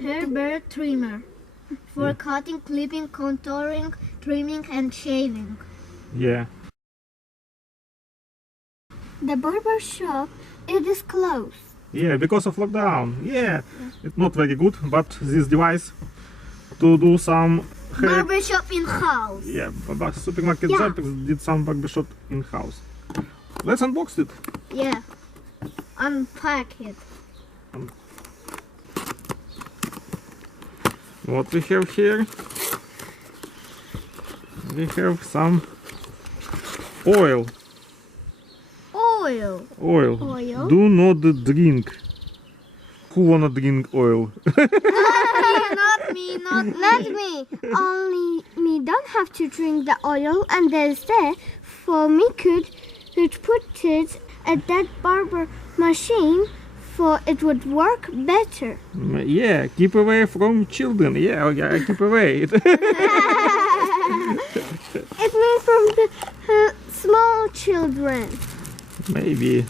hair trimmer for cutting, clipping, contouring, trimming, and shaving. Yeah. The barber shop, it is closed. Yeah, because of lockdown. Yeah, it's not very good, but this device to do some hair. Barbershop in house. Yeah, but supermarket Yeah. Zappers did some barbershop in house. Let's unbox it. Yeah. Unpack it. What we have here? We have some oil. Oil. Oil. Do not drink. Who wanna drink oil? Not me. Not me. Only me don't have to drink the oil, and there's there for me could put it at that barber machine for it would work better. Yeah, keep away from children. Yeah, yeah, keep away. It means from the small children. Maybe.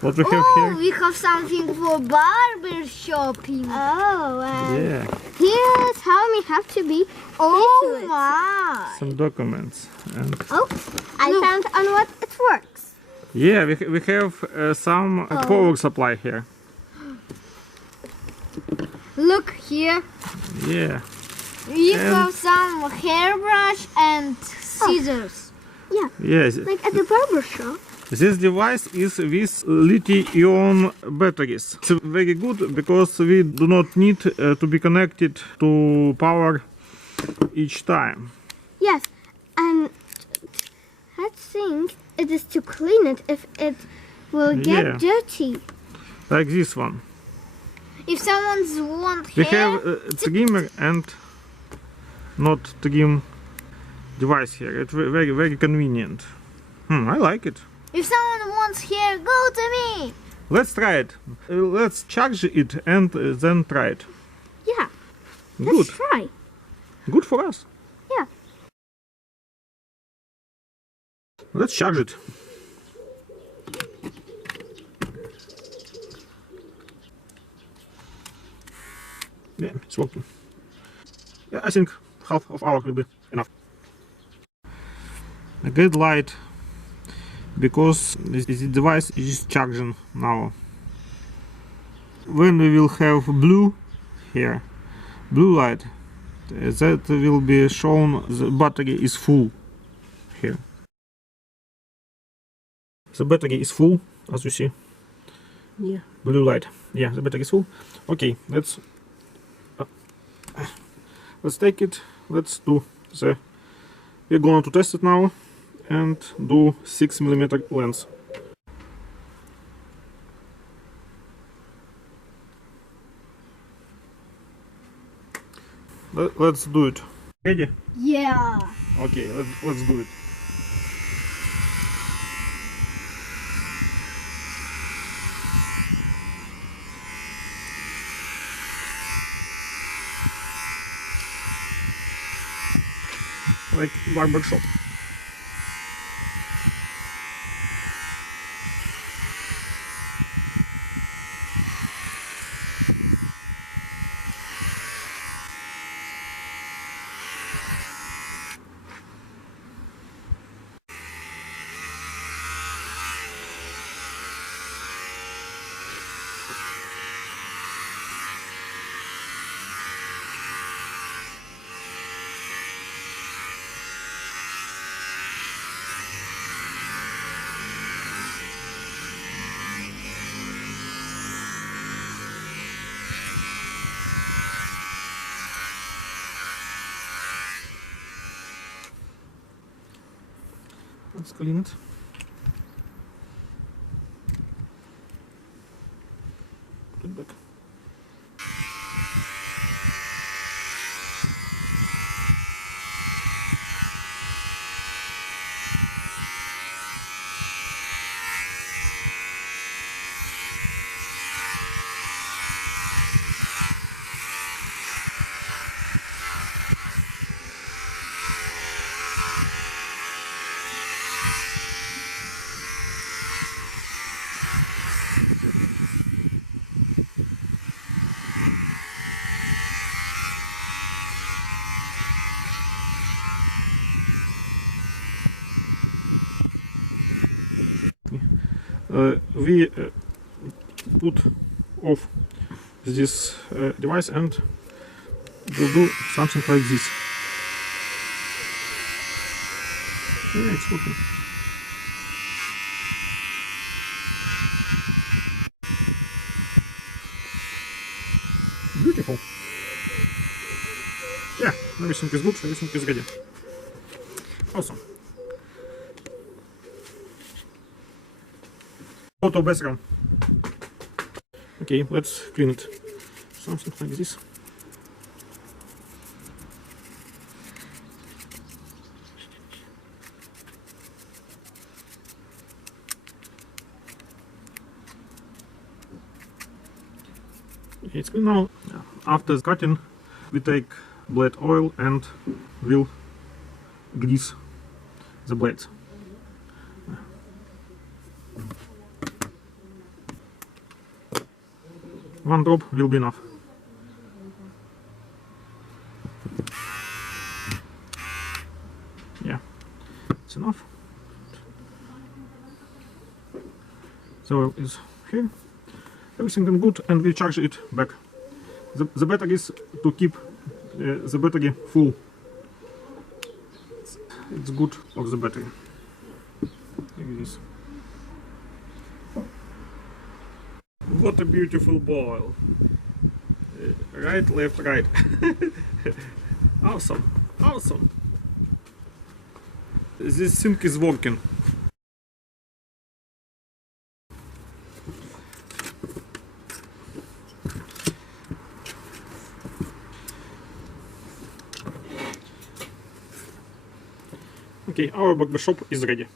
What we have Oh, here? we have something for barber shopping. Oh, Yeah, here's how we have to be. Oh my! some documents. And Oh, I found on what it works. yeah, we have some power supply here. Look here. Yeah. We And- have some hairbrush and scissors. Yeah, Yes. like at the barber shop. This device is with lithium batteries. It's very good because we do not need to be connected to power each time. Yes, and that thing it is to clean it if it will get Yeah. dirty. Like this one. If someone's want We hair, have a trimmer and not trim device here. It's very convenient. I like it. if someone wants hair, go to me. Let's try it. Let's charge it and then try it. Yeah, Good. let's try. Good for us. Yeah. Let's charge it. Yeah, it's working. Yeah, I think half of hour will be enough. A good light because this device is charging now. When we will have blue here, blue light, that will be shown the battery is full here. The battery is full, as you see. Yeah. Blue light. Yeah, the battery is full. Okay, let's take it. Let's do the. We're going to test it now and do 6mm lens. Let's do it. Ready? Yeah. Okay, let's do it. Like barbershop. Let's clean it. Put it back. we put off this device and we'll do something like this. Yeah, it's working. Beautiful. Yeah, everything is good, everything is ready. Awesome. Auto bathroom. Okay, let's clean it. Something like this. It's clean now. After cutting, we take blade oil and will grease the blades. One drop will be enough. Yeah, it's enough. The oil is here. Everything is good, and we charge it back. The battery is to keep the battery full. It's good for the battery. Like this. What a beautiful boil. Right, left, right. Awesome, awesome. This sink is working. Okay, our barbershop is ready.